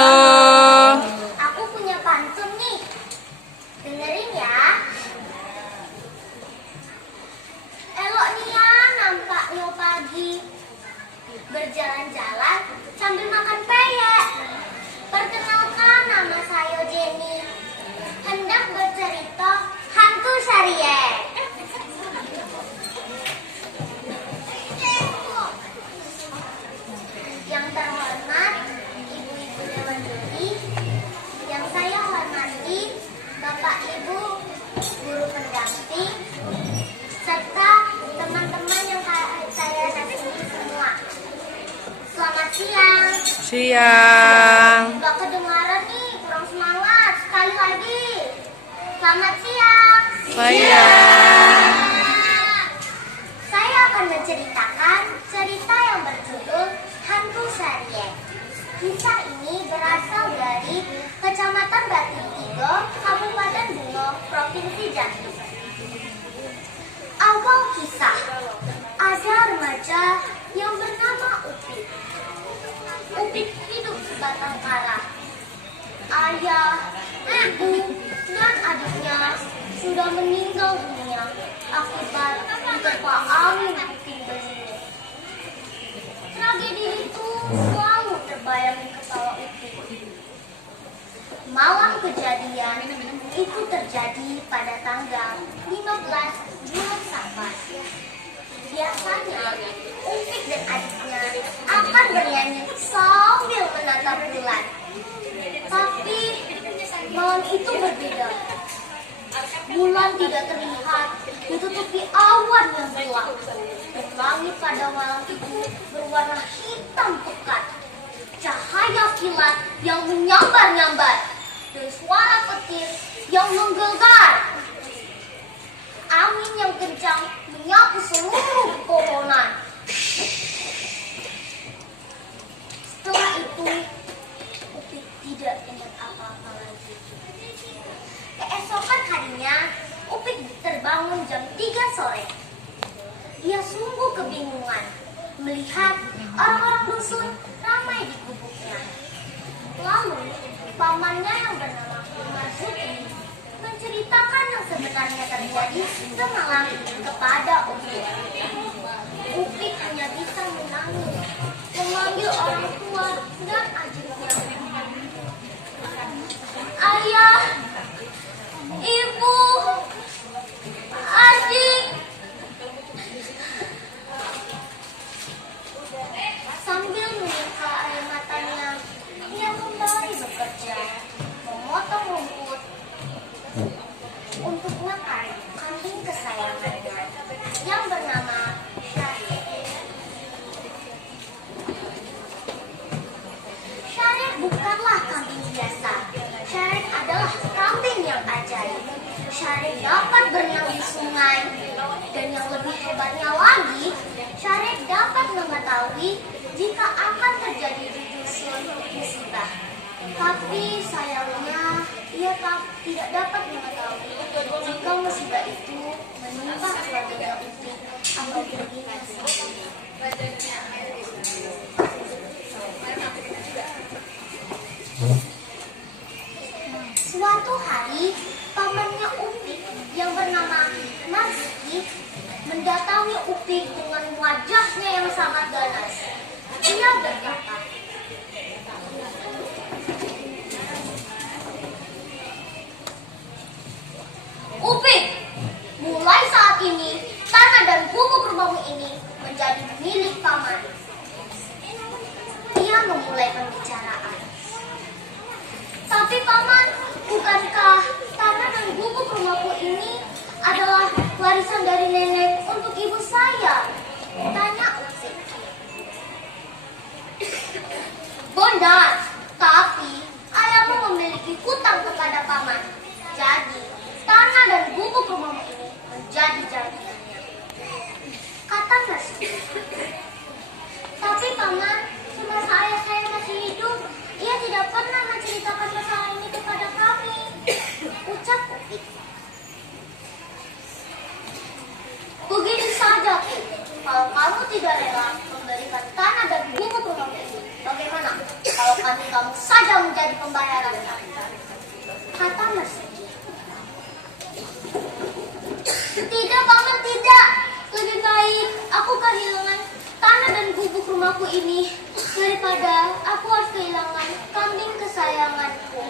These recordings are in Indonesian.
Halo. Aku punya pantun nih. Dengerin ya. Elok nih ya nampaknya pagi. Berjalan-jalan sambil makan peyek. Perkenalkan, nama saya Jenny. Hendak bercerita hantu Syariah. Yang terhormat Ibu-ibu Dewan Juri, yang saya hormati Bapak Ibu guru pendamping, serta teman-teman yang saya kasih semua. Selamat siang. Siang. Gak kedengaran nih, kurang semangat. Sekali lagi. Selamat siang. Siang. Saya akan menceritakan cerita yang berjudul Hantu Syariah. Kisah ini berasal dari Kecamatan Batu Tigo, Kabupaten Bungo, Provinsi Jambi. Awal kisah, ada remaja yang bernama Upik. Upik hidup sebatang kara. Ayah, ibu, dan adiknya sudah meninggal dunia akibat diterpa angin puting beliung. Tragedi itu selalu terbayang di kepala Upik. Malam kejadian itu terjadi pada tanggal 15 bulan Safar. Biasanya Upik dan adiknya akan bernyanyi sambil menatap bulan. Tapi malam itu berbeda. Bulan tidak terlihat, ditutupi awan yang gelap. Dan langit pada malam itu berwarna hitam pekat. Cahaya kilat yang menyambar-nyambar dan suara petir yang menggelegar. Angin yang kencang menyapu seluruh pepohonan. Setelah itu, Upik tidak ingat apa-apa lagi. Keesokan harinya, Upik terbangun jam 3 sore. Dia sungguh kebingungan melihat orang-orang dusun ramai di gubuknya. Lalu, pamannya yang bernama Marzuki menceritakan yang sebenarnya terjadi semalam kepada Upik. Upik hanya bisa menangis, memanggil orang tua dan adiknya. Ayah, ibu, adik. Sambil menyeka air matanya, dia kembali bekerja, memotong rumput untuk makan kambing kesayangannya yang bernama Syarif. Syarif bukanlah kambing biasa. Syarif adalah kambing yang ajaib. Syarif dapat berenang di sungai, dan yang lebih hebatnya lagi, Syarif dapat mengetahui jika akan terjadi di dusun musibah. Tapi sayangnya ia tidak dapat mengetahui jika musibah itu menimpa keluarga Upik atau dirinya sendiri. Suatu hari, pamannya Upik yang bernama Marzuki mendatangi Upik dengan wajahnya yang sangat ganas. Dia berkata, Upik, mulai saat ini tanah dan gubuk rumahmu ini menjadi milik paman. Dia memulai pembicaraan. Tapi paman, bukankah tanah dan gubuk rumahku ini adalah warisan dari nenek untuk ibu saya? Tanya Upik. Benar, tapi ayahmu memiliki hutang kepada paman. Jadi, tanah dan gubuk rumahmu ini menjadi jaminannya. Kata Marzuki. Tapi paman, semasa ayah saya masih hidup, ia tidak pernah menceritakan masalah ini kepada kami. Ucap Upik. Begini saja, kalau kamu tidak rela memberikan tanah dan gubuk rumahmu ini, bagaimana? Kalau kami kamu saja menjadi pembayaran kami, kata Marzuki. Tidak paman, tidak. Lebih baik aku kehilangan tanah dan gubuk rumahku ini daripada aku harus kehilangan kambing kesayanganku,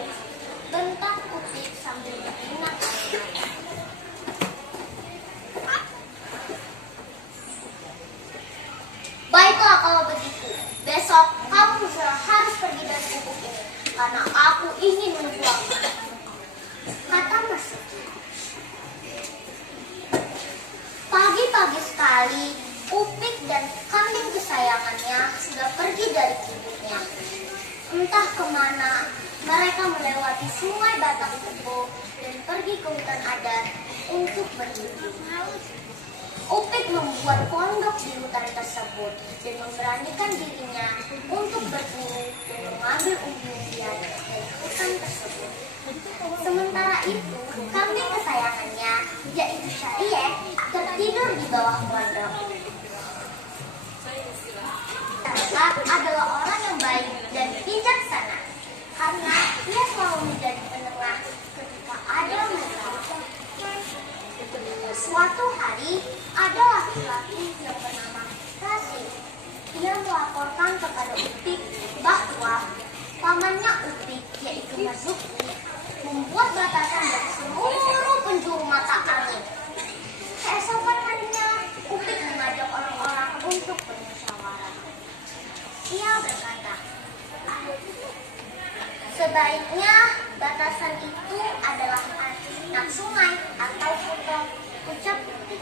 bentak Upik sambil berlinang. Baiklah kalau begitu, besok kamu harus pergi dari gubuk ini karena aku ingin membuangnya, kata Marzuki. Pagi-pagi sekali, Upik dan kambing kesayangannya sudah pergi dari gubuknya. Entah kemana, mereka melewati sungai Batang Tebu dan pergi ke hutan adat untuk berlindung. Upik membuat pondok di hutan tersebut dan memberanikan dirinya untuk berburu dan mengambil umbi-umbian dari hutan tersebut. Sementara itu, kambing kesayangannya, yaitu Syariek, tertidur di bawah pondok. Syariek adalah orang yang baik dan bijaksana karena ia selalu menjadi penengah ketika ada masalah. Suatu hari, ada laki-laki yang bernama Rasim. Ia melaporkan kepada Upik bahwa pamannya Upik, yaitu Marzuki, membuat batasan dari seluruh penjuru mata angin. Keesokan harinya, Upik mengajak orang-orang untuk bermusyawarah. Ia berkata, sebaiknya batasan itu adalah anak sungai atau kuto, ucap Upik.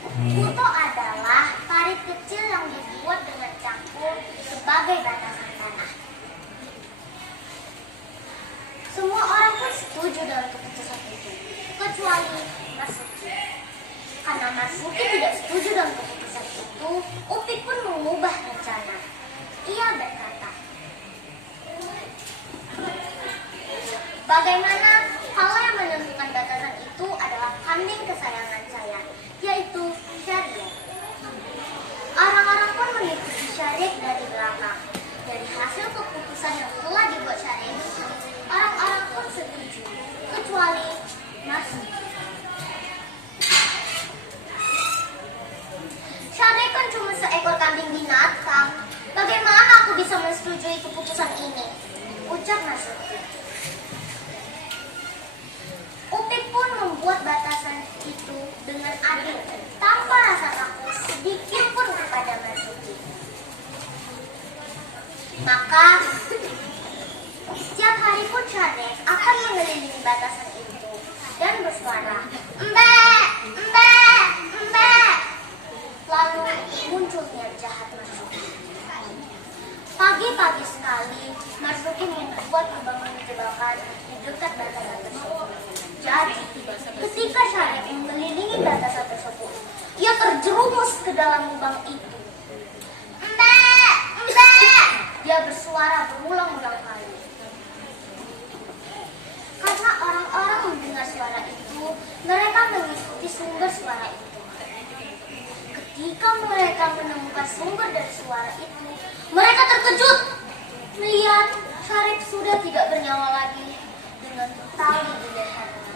Kuto adalah parit kecil yang dibuat dengan cangkul sebagai batasan tanah. Semua orang pun setuju dengan keputusan itu, kecuali Marzuki. Karena Marzuki tidak setuju dengan keputusan itu, Upik pun mengubah rencana. Ia berkata, bagaimana kalau yang menentukan batasan itu adalah kambing kesayangan saya, yaitu Syariek. Orang-orang pun mengikuti Syariek dari belakang. Dari hasil keputusan yang telah dibuat Syariek, orang-orang pun setuju, kecuali Marzuki. Syariek kan cuma seekor kambing binatang. Bagaimana aku bisa menyetujui keputusan ini? Ucap Marzuki. Upik pun membuat batasan itu dengan adil, tanpa rasa takut sedikit pun kepada Marzuki. Maka setiap hari pun Syariek akan mengelilingi batasan itu dan bersuara, "Mbak, mbak, mbak." Lalu munculnya jahat Marzuki. Pagi-pagi sekali, Marzuki membuat lubang menjebakan di dekat batasan tersebut. Jadi, ketika Syariek mengelilingi batasan tersebut, ia terjerumus ke dalam lubang itu. "Mbak, mbak!" dia bersuara berulang-ulang kali. Karena orang-orang mendengar suara itu, mereka mengikuti sumber suara itu. Ketika mereka menemukan sumber dari suara itu, mereka terkejut melihat Syariek sudah tidak bernyawa lagi dengan tali di lehernya.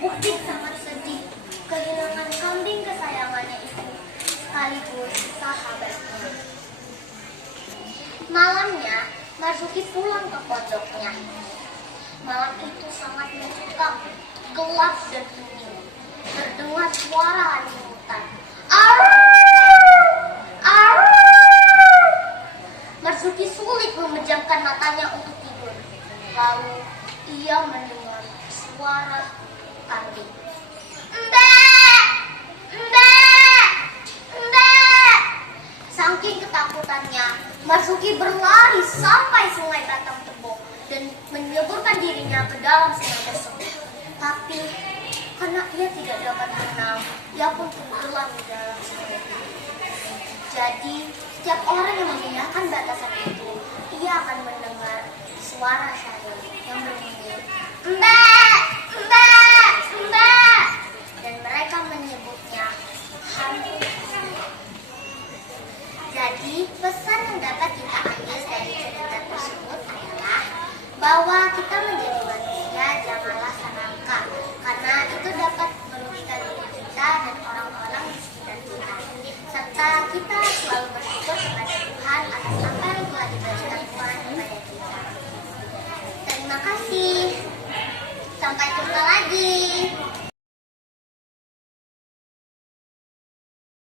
Upik sangat sedih kehilangan kambing kesayangannya itu sekaligus sahabatnya. Malamnya, Marzuki pulang ke pondoknya. Malam itu sangat mencekam, gelap dan hening. Terdengar suara anjing hutan. Marzuki sulit memejamkan matanya untuk tidur. Lalu ia mendengar suara kambing. "Mbak! Mbak! Mbak!" Saking ketakutannya, Marzuki berlari sampai sungai Batang Tebu dan menyeburkan dirinya ke dalam sungai tersebut. Tapi karena ia tidak dapat berenang, ia pun tenggelam di dalam sungai itu. Jadi, setiap orang yang memindahkan batasan itu, ia akan mendengar suara Syariek yang berbunyi, "Mbak! Mbak! Mbak!" Dan mereka menyebutnya hantu. Jadi, pesan yang dapat kita ambil dari cerita bahwa kita menjadi manusia janganlah serakah, karena itu dapat merugikan diri kita dan orang-orang di sekitar kita. Serta kita selalu bersyukur kepada Tuhan atas apa yang telah diberikan Tuhan kepada kita. Terima kasih. Sampai jumpa lagi.